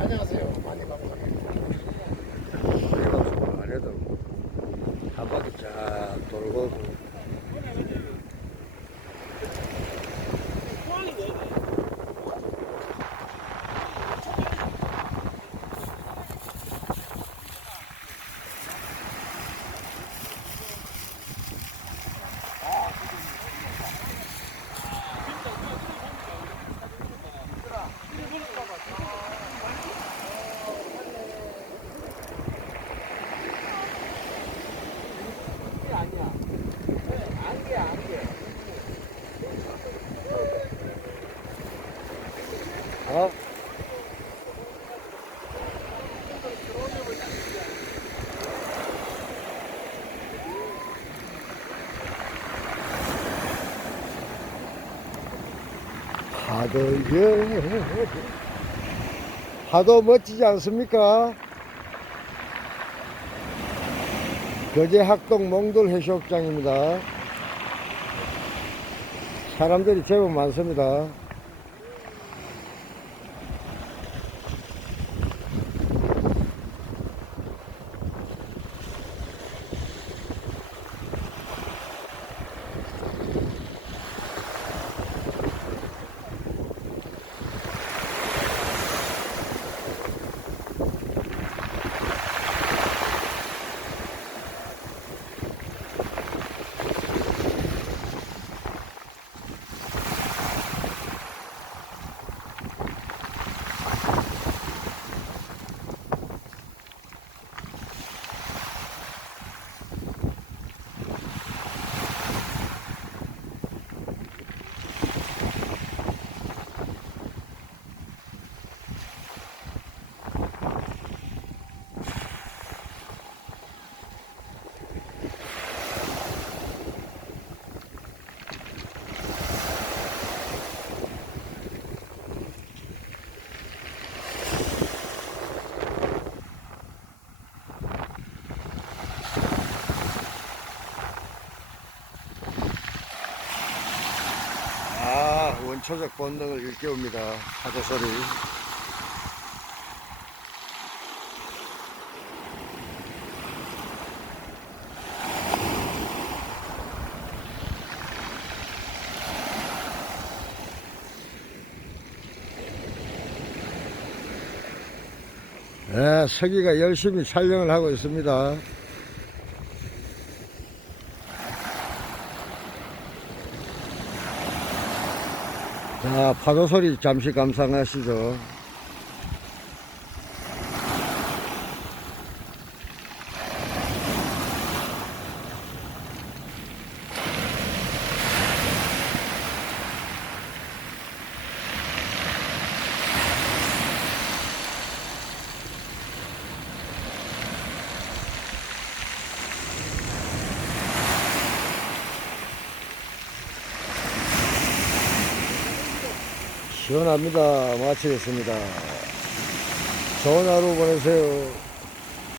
안녕하세요. 많이 감사합니다. 해가지고 안에도 한 바퀴 쫙 돌고 아니야. 안개. 어? 파도 멋지지 않습니까? 거제학동 몽돌 해수욕장입니다. 사람들이 제법 많습니다. 원초적 본능을 일깨웁니다. 파도 소리. 네, 서기가 열심히 촬영을 하고 있습니다. 자, 파도 소리 잠시 감상하시죠. 시원합니다. 마치겠습니다. 좋은 하루 보내세요.